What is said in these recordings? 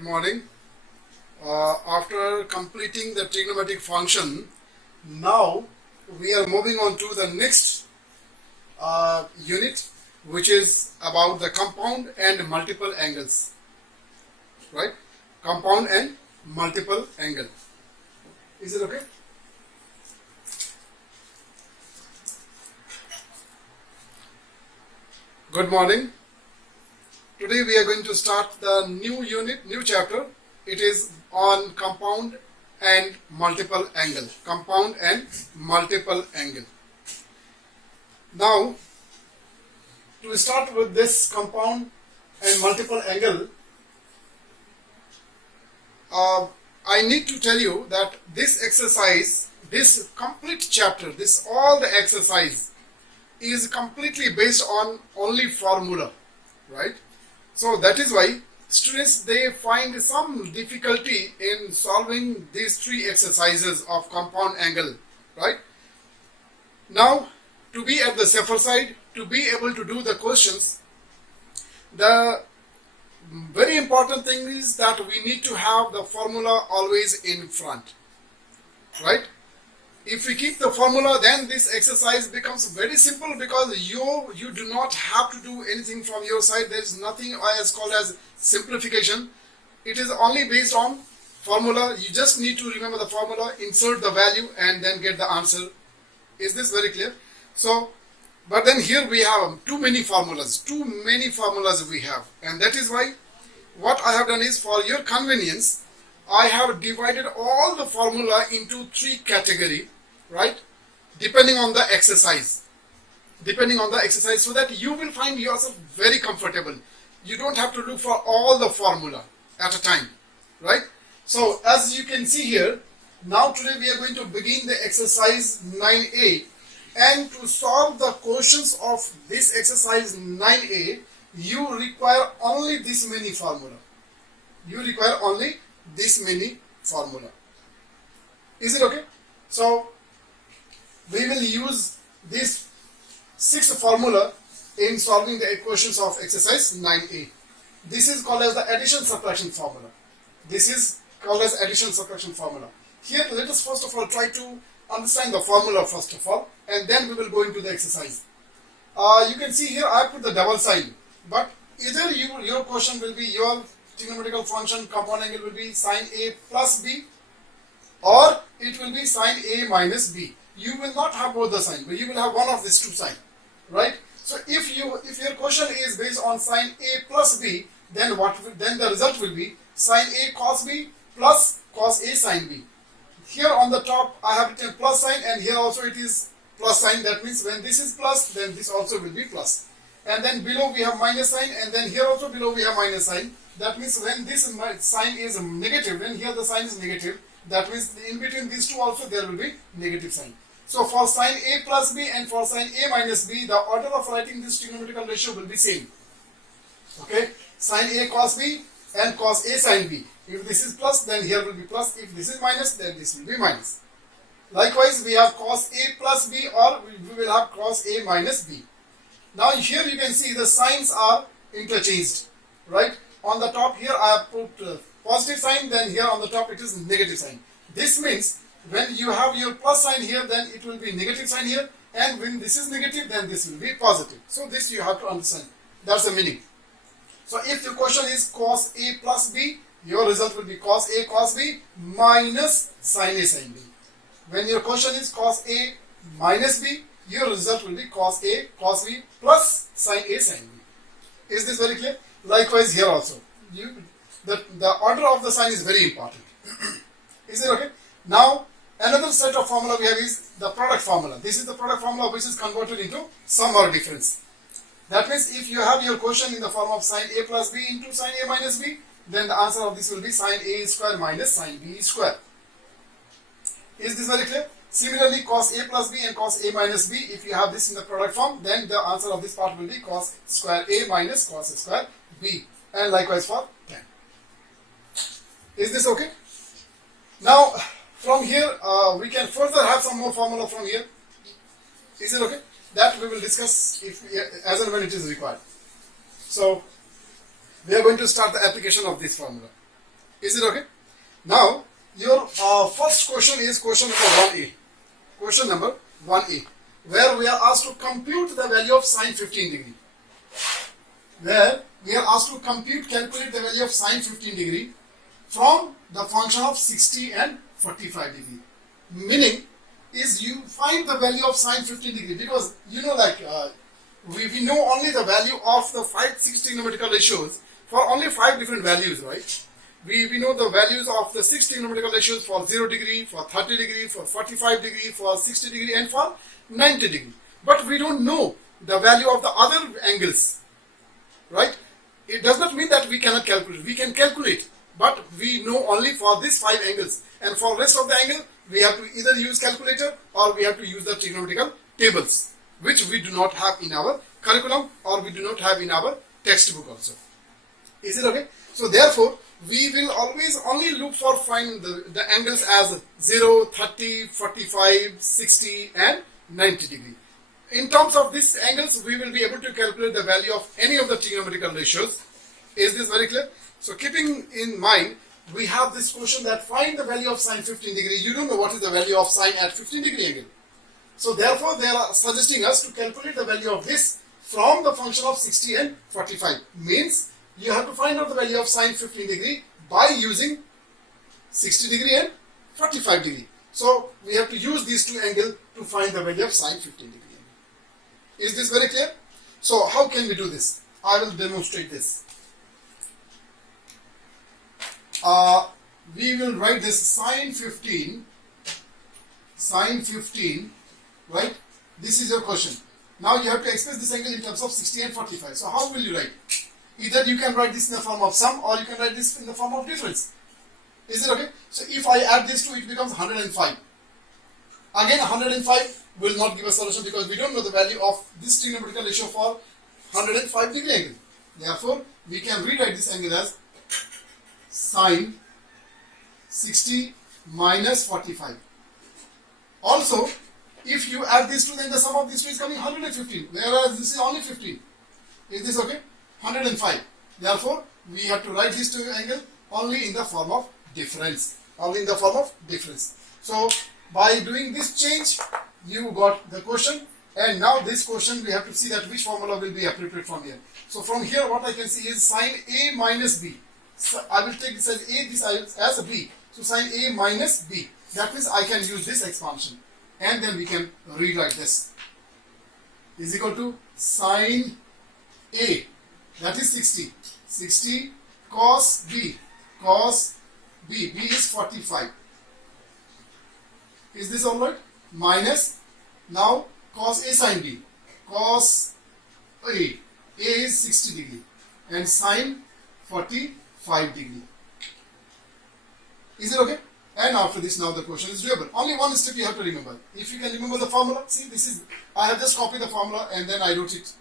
Good morning. After completing the trigonometric function, now we are moving on to the next unit, which is about the compound and multiple angles. Right? Compound and multiple angle. Is it okay? Good morning. Today we are going to start the new unit, new chapter. It is on compound and multiple angle. Compound and multiple angle. Now, to start with this compound and multiple angle, I need to tell you that this exercise, this complete chapter, all the exercise is completely based on only formula, right? So that is why students, they find some difficulty in solving these three exercises of compound angle, right? Now, to be at the safer side, to be able to do the questions, the very important thing is that we need to have the formula always in front, right? If we keep the formula, then this exercise becomes very simple because you do not have to do anything from your side. There is nothing as called as simplification. It is only based on formula. You just need to remember the formula, insert the value, and then get the answer. Is this very clear? So, but then here we have too many formulas we have, and that is why what I have done is, for your convenience, I have divided all the formula into three categories, right? Depending on the exercise, so that you will find yourself very comfortable. You don't have to look for all the formula at a time, right? So as you can see here, now today we are going to begin the exercise 9a, and to solve the questions of this exercise 9a, you require only this many formula. Is it okay? So we will use this 6 formula in solving the equations of exercise 9a. This is called as the addition subtraction formula. Here, let us first of all try to understand the formula first of all, and then we will go into the exercise. You can see here I put the double sign, but either your question will be, your trigonometrical function compound angle will be sine A plus B, or it will be sine A minus B. You will not have both the sign, but you will have one of these two sign, right? So if your question is based on sine A plus B, then the result will be sine A cos B plus cos A sine B. Here on the top I have written plus sign, and here also it is plus sign. That means when this is plus, then this also will be plus. And then below we have minus sign, and then here also below we have minus sign. That means when this sign is negative, when here the sign is negative, that means in between these two also there will be negative sign. So for sine A plus B and for sine A minus B, the order of writing this trigonometrical ratio will be same. Okay, sine A cos B and cos A sine B. If this is plus, then here will be plus. If this is minus, then this will be minus. Likewise, we have cos A plus B, or we will have cos A minus B. Now here you can see the signs are interchanged, right? On the top here I have put positive sign, then here on the top it is negative sign. This means when you have your plus sign here, then it will be negative sign here, and when this is negative, then this will be positive. So this you have to understand. That's the meaning. So if your question is cos A plus B, your result will be cos A cos B minus sin A sin B. When your question is cos A minus B, your result will be cos A cos B plus sin A sin B. Is this very clear? Likewise here also. The order of the sign is very important. Is it okay? Now another set of formula we have is the product formula. This is the product formula which is converted into sum or difference. That means if you have your question in the form of sin A plus B into sin A minus B, then the answer of this will be sin A square minus sin B square. Is this very clear? Similarly, cos A plus B and cos A minus B, if you have this in the product form, then the answer of this part will be cos square A minus cos square B. And likewise for tan. Is this okay? Now, from here, we can further have some more formula from here. Is it okay? That we will discuss as and when it is required. So, we are going to start the application of this formula. Is it okay? Now, your first question is question number 1A. Question number 1A, where we are asked to compute the value of sine 15 degree. Where we are asked to calculate the value of sine 15 degree from the function of 60 and 45 degree. Meaning is you find the value of sine 15 degree, because you know, like we know only the value of the 6 trigonometrical ratios for only 5 different values, right? We know the values of the 6 trigonometrical ratios for 0 degree, for 30 degree, for 45 degree, for 60 degree, and for 90 degree. But we don't know the value of the other angles, right? It does not mean that we cannot calculate. We can calculate, but we know only for these 5 angles. And for rest of the angle, we have to either use calculator or we have to use the trigonometrical tables, which we do not have in our curriculum or we do not have in our textbook also. Is it okay? So therefore, we will always only look for find the angles as 0, 30, 45, 60 and 90 degree. In terms of these angles, we will be able to calculate the value of any of the trigonometrical ratios. Is this very clear? So keeping in mind, we have this question that find the value of sine 15 degree. You don't know what is the value of sine at 15 degree angle. So therefore, they are suggesting us to calculate the value of this from the function of 60 and 45. Means you have to find out the value of sine 15 degree by using 60 degree and 45 degree. So we have to use these two angles to find the value of sine 15 degree. Is this very clear? So how can we do this? I will demonstrate this. We will write this sine 15, right? This is your question. Now you have to express this angle in terms of 60 and 45. So how will you write? Either you can write this in the form of sum or you can write this in the form of difference. Is it okay? So if I add this two, it becomes 105. Again, 105 will not give a solution because we don't know the value of this trigonometrical ratio for 105 degree angle. Therefore, we can rewrite this angle as sine 60 minus 45. Also, if you add these two, then the sum of these two is coming 115, whereas this is only 15. Is this okay? 105. Therefore, we have to write these two angles only in the form of difference. Only in the form of difference. So, by doing this change, you got the question, and now this question we have to see that which formula will be appropriate from here. So from here, what I can see is sine A minus B. So I will take this as A, this as a B. So sine A minus B. That means I can use this expansion, and then we can rewrite this. Is equal to sine A, that is 60. 60 cos B. Cos B. B is 45. Is this alright? Minus, now cos A sin B. Cos A. A is 60 degree. And sine 45 degree. Is it okay? And after this, now the question is doable. Only one step you have to remember. If you can remember the formula, see, this is, I have just copied the formula and then I wrote it.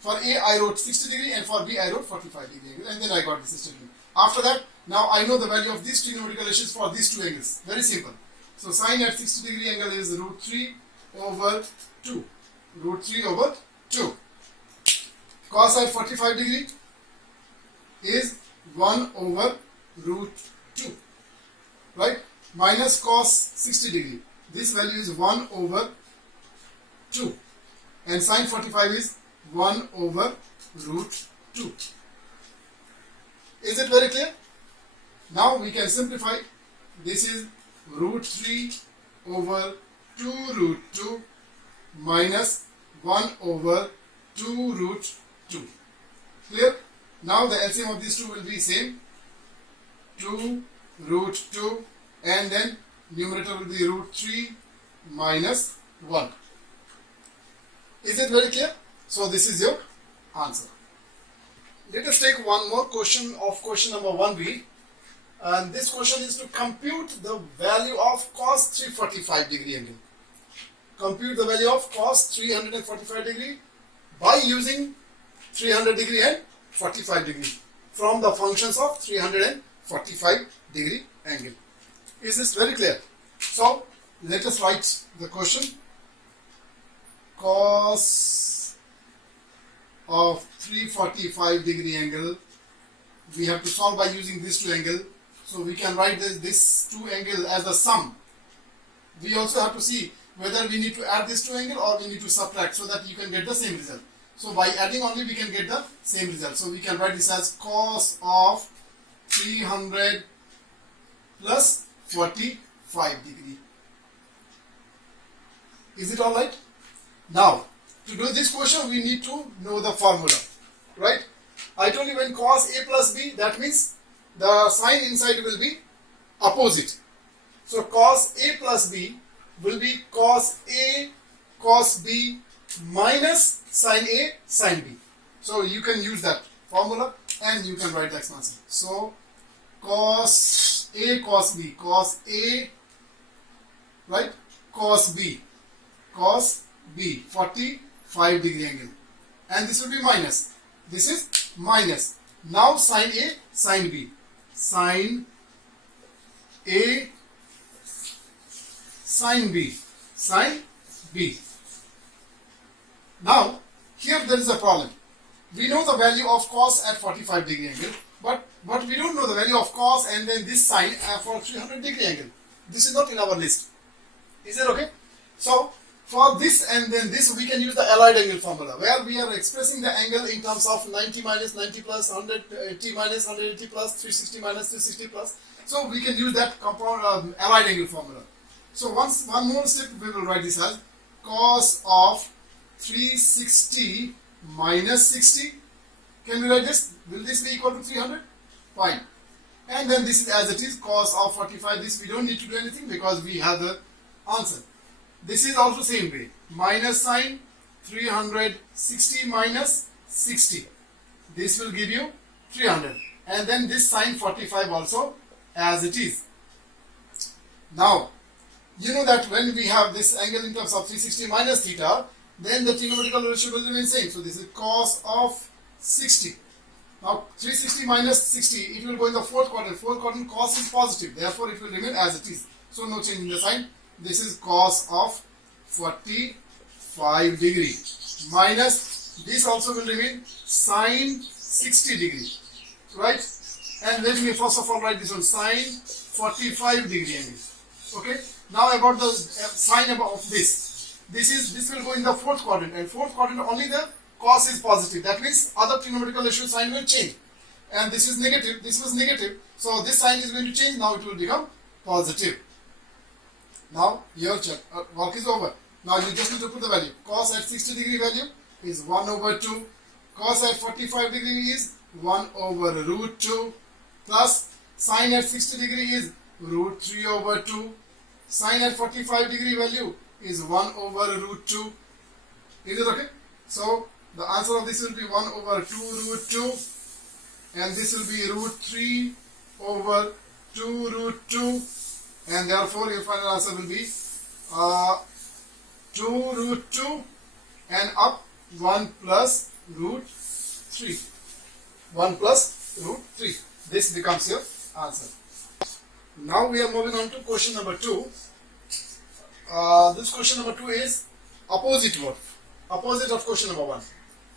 For A, I wrote 60 degree, and for B, I wrote 45 degree, and then I got this statement. After that, now I know the value of these trigonometrical ratios for these two angles. Very simple. So sine at 60 degree angle is root 3 over 2. Root 3 over 2. Cos at 45 degree is 1 over root 2. Right? Minus cos 60 degree. This value is 1 over 2. And sine 45 is 1 over root 2. Is it very clear? Now we can simplify. This is root 3 over 2 root 2 minus 1 over 2 root 2. Clear? Now the LCM of these two will be same. 2 root 2 and then numerator will be root 3 minus 1. Is it very clear? So this is your answer. Let us take one more question of question number 1b. And this question is to compute the value of cos 345 degree angle. Compute the value of cos 345 degree by using 300 degree and 45 degree from the functions of 345 degree angle. Is this very clear? So let us write the question. Cos of 345 degree angle, we have to solve by using these two angles. So we can write this two angle as the sum. We also have to see whether we need to add this two angle or we need to subtract, so that you can get the same result. So by adding only we can get the same result. So we can write this as cos of 300 plus 45 degree. Is it alright? Now, to do this question, we need to know the formula, right? I told you when cos A plus B, that means the sign inside will be opposite. So cos A plus B will be cos A cos B minus sin A sin B. So you can use that formula and you can write the expansion. So cos A cos B, cos A, right, cos B 45 degree angle, and this will be minus, this is minus. Now sin A sin B, sin A sin B, sin B. Now here there is a problem. We know the value of cos at 45 degree angle, but we don't know the value of cos and then this sine for 300 degree angle. This is not in our list. Is it okay? So for this and then this, we can use the allied angle formula, where we are expressing the angle in terms of 90 minus 90 plus, 180 minus 180 plus, 360 minus 360 plus. So we can use that compound allied angle formula. So one more step, we will write this as cos of 360 minus 60. Can we write this? Will this be equal to 300? Fine. And then this is as it is, cos of 45. This we don't need to do anything because we have the answer. This is also same way, minus sine 360 minus 60. This will give you 300. And then this sine 45 also as it is. Now, you know that when we have this angle in terms of 360 minus theta, then the trigonometrical ratio will remain same. So this is cos of 60. Now 360 minus 60, it will go in the fourth quadrant. Fourth quadrant cos is positive, therefore it will remain as it is. So no change in the sign. This is cos of 45 degree minus this also will remain sine 60 degree, right? And let me first of all write this one, sine 45 degree angle. Okay. Now about the sign of this will go in the fourth quadrant, and fourth quadrant only the cos is positive. That means other trigonometrical ratio sign will change. And this is negative. This was negative. So this sign is going to change. Now it will become positive. Now your work is over. Now you just need to put the value. Cos at 60 degree value is 1 over 2. Cos at 45 degree is 1 over root 2. Plus sin at 60 degree is root 3 over 2. Sin at 45 degree value is 1 over root 2. Is it okay? So the answer of this will be 1 over 2 root 2. And this will be root 3 over 2 root 2. And therefore your final answer will be 2 root 2 and up 1 plus root 3. 1 plus root 3. This becomes your answer. Now we are moving on to question number 2. This question number 2 is opposite of question number 1.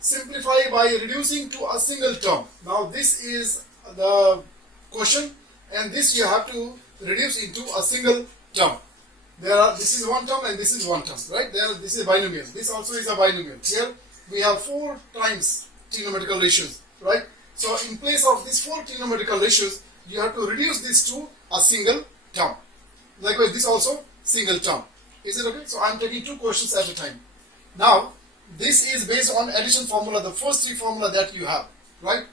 Simplify by reducing to a single term. Now this is the question, and this you have to reduce into a single term. This is one term and this is one term, right? This is a binomial. This also is a binomial. Here we have 4 times trigonometrical ratios, right? So in place of these 4 trigonometrical ratios, you have to reduce this to a single term. Likewise, this also single term. Is it okay? So I am taking 2 questions at a time. Now, this is based on addition formula, the first 3 formula that you have, right?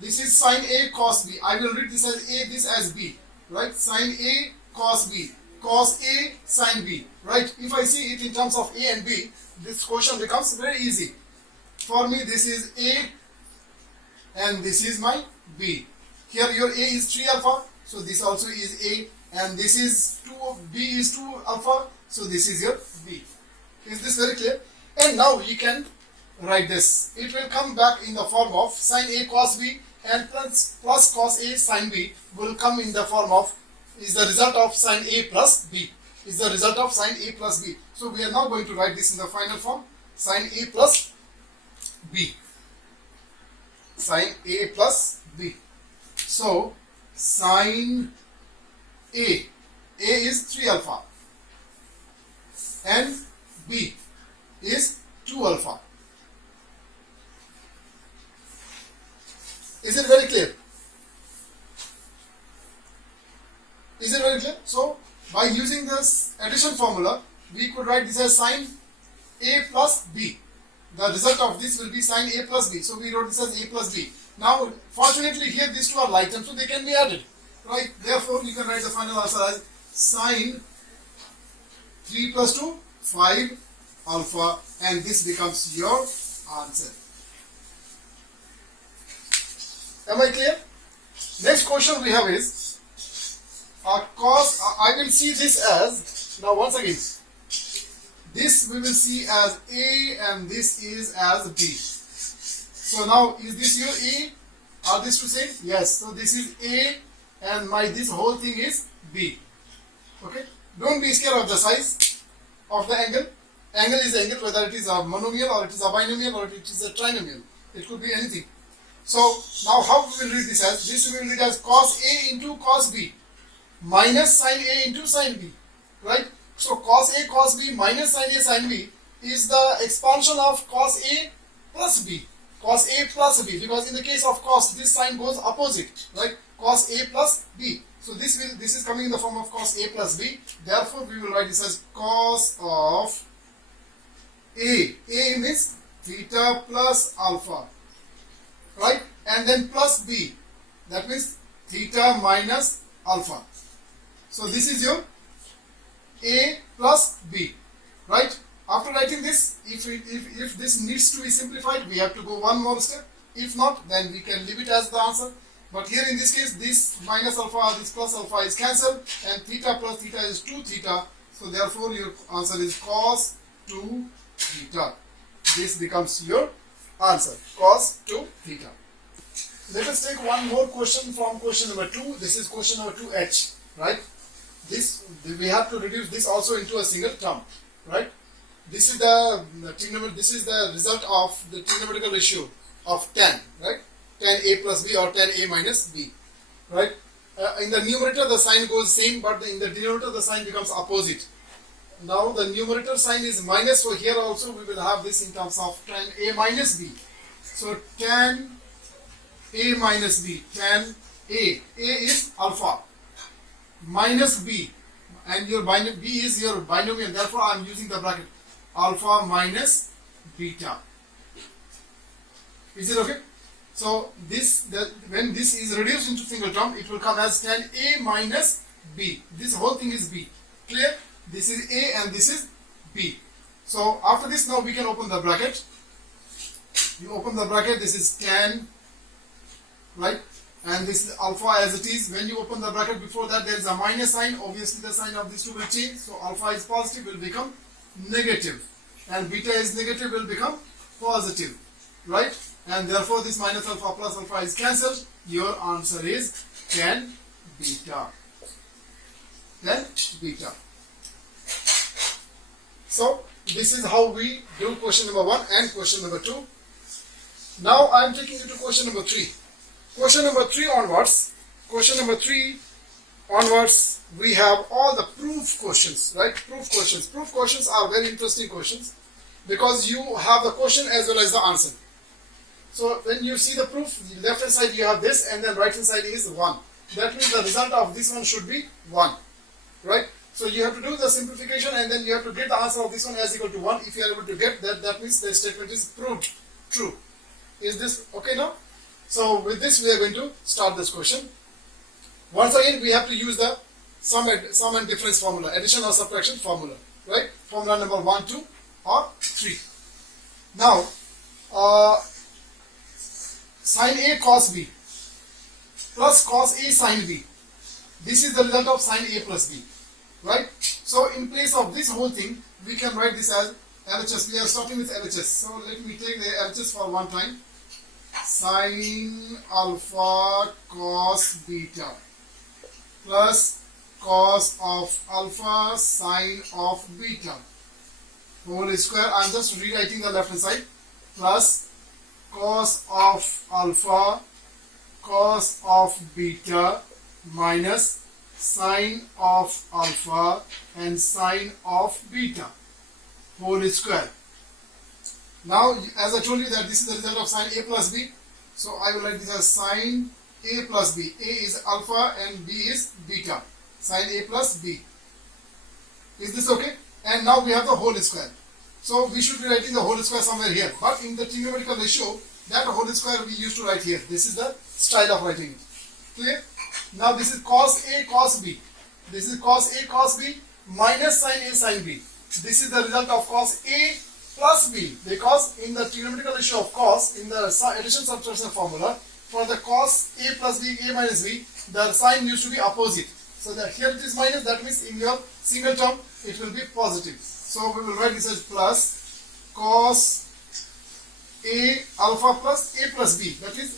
This is sin A cos B. I will read this as A, this as B, right? Sin A cos B, cos A sin B, right? If I see it in terms of A and B, this question becomes very easy. For me, this is A and this is my B. Here your A is 3 alpha, so this also is A, and this is 2, B is 2 alpha, so this is your B. Is this very clear? And now you can write this. It will come back in the form of sin A cos B, and plus cos A sin B will come in the form of is the result of sin A plus B. Is the result of sin A plus B. So we are now going to write this in the final form, sin A plus B. Sin A plus B. So sin A. A is 3 alpha and B is 2 alpha. Is it very clear? Is it very clear? So, by using this addition formula, we could write this as sine A plus B. The result of this will be sine A plus B. So, we wrote this as A plus B. Now, fortunately here these two are like terms, so they can be added. Right? Therefore, you can write the final answer as sine 3 plus 2, 5 alpha, and this becomes your answer. Am I clear? Next question we have is cos. I will see this as, now once again, this we will see as A and this is as B. So now is this your A? Are these two same? Yes. So this is A and this whole thing is B. Okay. Don't be scared of the size of the angle. Angle is angle, whether it is a monomial or it is a binomial or it is a trinomial. It could be anything. So now how we will read this as? This we will read as cos A into cos B minus sin A into sin B. Right? So cos A cos B minus sin A sin B is the expansion of cos A plus B. Cos A plus B, because in the case of cos, this sign goes opposite, right? Cos A plus B. So this is coming in the form of cos A plus B. Therefore, we will write this as cos of A. A means theta plus alpha, right? And then plus B. That means theta minus alpha. So this is your A plus B, right? After writing this, if this needs to be simplified, we have to go one more step. If not, then we can leave it as the answer. But here in this case, this minus alpha, this plus alpha is cancelled, and theta plus theta is 2 theta. So therefore, your answer is cos 2 theta. This becomes your answer, cos 2 theta. Let us take one more question from question number 2. This is question number 2H, right? We have to reduce this also into a single term, right? This is the result of the trigonometric ratio of tan, right? Tan A plus B or tan A minus B, right? In the numerator the sign goes same, but in the denominator the sign becomes opposite. Now the numerator sign is minus, so here also we will have this in terms of tan A minus B. So tan A minus B, tan A is alpha, minus B, and your B is your binomial, therefore I am using the bracket alpha minus beta. Is it okay? So when this is reduced into single term, it will come as tan A minus B. This whole thing is B. Clear? This is A and this is B. So after this, now we can open the bracket. You open the bracket, this is tan, right? And this is alpha as it is. When you open the bracket, before that there is a minus sign. Obviously the sign of these two will change. So alpha is positive, will become negative, and beta is negative, will become positive, right? And therefore this minus alpha plus alpha is cancelled. Your answer is tan beta. Tan beta. So this is how we do question number 1 and question number 2. Now I am taking you to question number 3. Question number 3 onwards, we have all the proof questions, right? Proof questions. Proof questions are very interesting questions because you have the question as well as the answer. So when you see the proof, the left hand side you have this, and then right hand side is 1. That means the result of this one should be 1, right? So you have to do the simplification, and then you have to get the answer of this one as equal to 1. If you are able to get that, that means the statement is proved true. Is this okay now? So with this we are going to start this question. Once again we have to use the sum and difference formula, addition or subtraction formula, right? Formula number 1, 2 or 3. Now sin A cos B plus cos A sin B. This is the result of sin A plus B, right? So in place of this whole thing, we can write this as LHS. We are starting with LHS. So let me take the LHS for one time. Sin alpha cos beta plus cos of alpha sine of beta whole square. I am just rewriting the left hand side, plus cos of alpha cos of beta minus sine of alpha and sine of beta whole square. Now, as I told you that this is the result of sine A plus B, so I will write this as sine A plus B. A is alpha and B is beta. Sine A plus B. Is this okay? And now we have the whole square. So we should be writing the whole square somewhere here. But in the trigonometrical ratio, that whole square we used to write here. This is the style of writing it. Clear? Now this is cos A cos B. This is cos A cos B minus sin A sin B. This is the result of cos A plus B, because in the trigonometrical ratio of cos, in the addition subtraction formula, for the cos A plus B, A minus B, the sign used to be opposite. So that here it is minus, that means in your single term it will be positive. So we will write this as plus cos A alpha plus A plus B, that is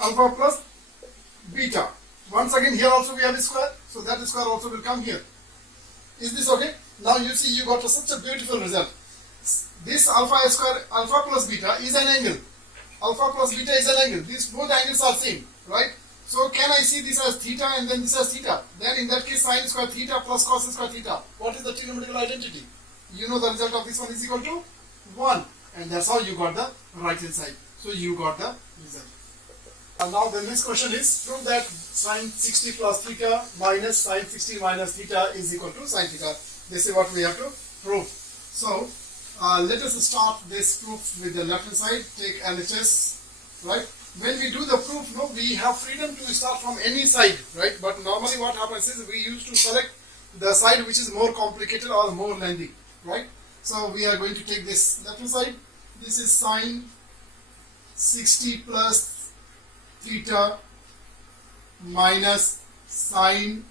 alpha plus beta. Once again here also we have a square, so that square also will come here. Is this okay? Now you see you got such a beautiful result. This alpha square, alpha plus beta is an angle. Alpha plus beta is an angle. These both angles are same, right? So can I see this as theta and then this as theta? Then in that case sine square theta plus cos square theta. What is the trigonometrical identity? You know the result of this one is equal to 1. And that's how you got the right hand side. So you got the result. And now the next question is, prove that sine 60 plus theta minus sine 60 minus theta is equal to sine theta. This is what we have to prove. So let us start this proof with the left hand side. Take LHS, right? When we do the proof, no, we have freedom to start from any side, right? But normally what happens is we used to select the side which is more complicated or more lengthy, right? So we are going to take this left hand side. This is sine 60 plus theta minus sine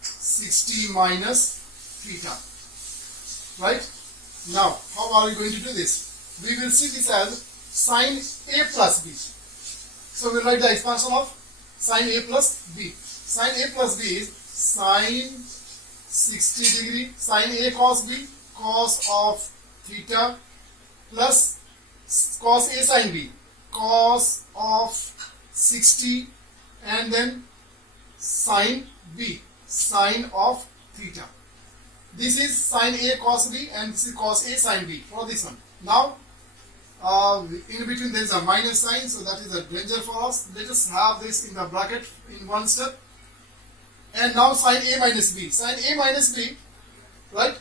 60 minus theta, right? Now how are we going to do this? We will see this as sine A plus B. So we'll write the expansion of sine A plus B. Sine A plus B is sine 60 degree sine A cos B cos of theta plus cos A sin B cos of 60 and then sine B sine of theta. This is sine A cos B and this is cos A sin B for this one. Now in between there is a minus sign, so that is a danger for us. Let us have this in the bracket in one step. And now sine A minus B. Sine A minus B, right,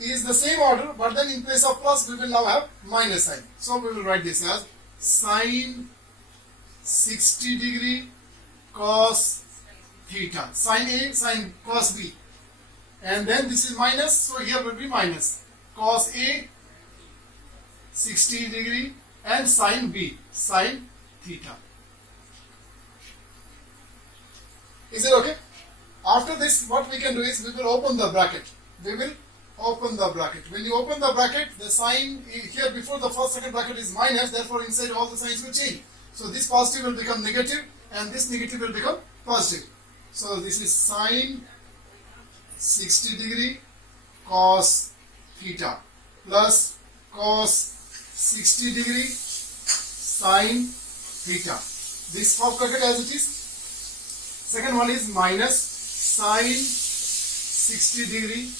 is the same order, but then in place of plus we will now have minus sign. So we will write this as sine 60 degree cos theta. Sine A sine cos B. And then this is minus, so here will be minus cos A 60 degree and sine B sine theta. Is it okay? After this, what we can do is we will open the bracket. We will open the bracket. When you open the bracket, the sign here before the first second bracket is minus, therefore inside all the signs will change. So this positive will become negative and this negative will become positive. So this is sine 60 degree cos theta plus cos 60 degree sine theta. This first bracket as it is. Second one is minus sine 60 degree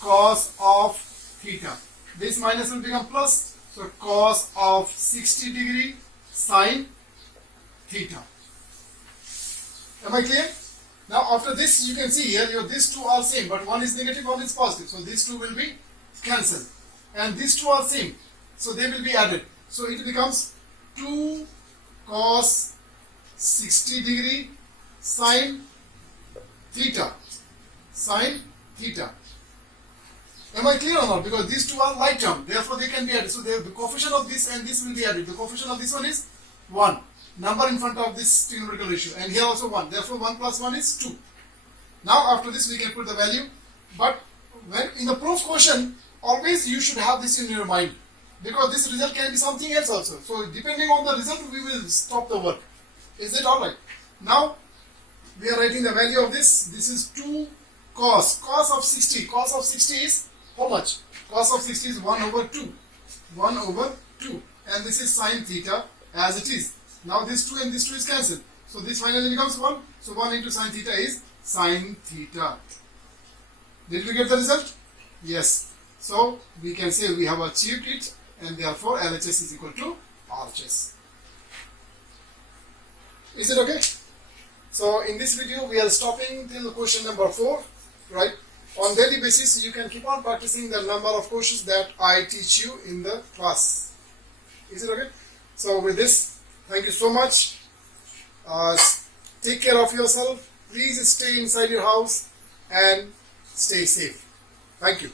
cos of theta. This minus will become plus. So cos of 60 degree sine theta. Am I clear? Now after this you can see here these two are same, but one is negative, one is positive. So these two will be cancelled. And these two are same. So they will be added. So it becomes 2 cos 60 degree sine theta. Sine theta. Am I clear or not? Because these two are like term, therefore they can be added. So the coefficient of this and this will be added. The coefficient of this one is 1. Number in front of this trigonometrical ratio. And here also 1. Therefore 1 plus 1 is 2. Now after this we can put the value. But when in the proof question, always you should have this in your mind. Because this result can be something else also. So depending on the result, we will stop the work. Is it alright? Now we are writing the value of this. This is 2 cos. Cos of 60. Cos of 60 is how much? Cos of 60 is 1 over 2. 1 over 2. And this is sine theta as it is. Now this 2 and this 2 is cancelled. So this finally becomes 1. So 1 into sine theta is sine theta. Did we get the result? Yes. So we can say we have achieved it, and therefore LHS is equal to RHS. Is it okay? So in this video we are stopping till question number 4, right? On daily basis you can keep on practicing the number of questions that I teach you in the class. Is it okay? So with this, thank you so much. Take care of yourself. Please stay inside your house and stay safe. Thank you.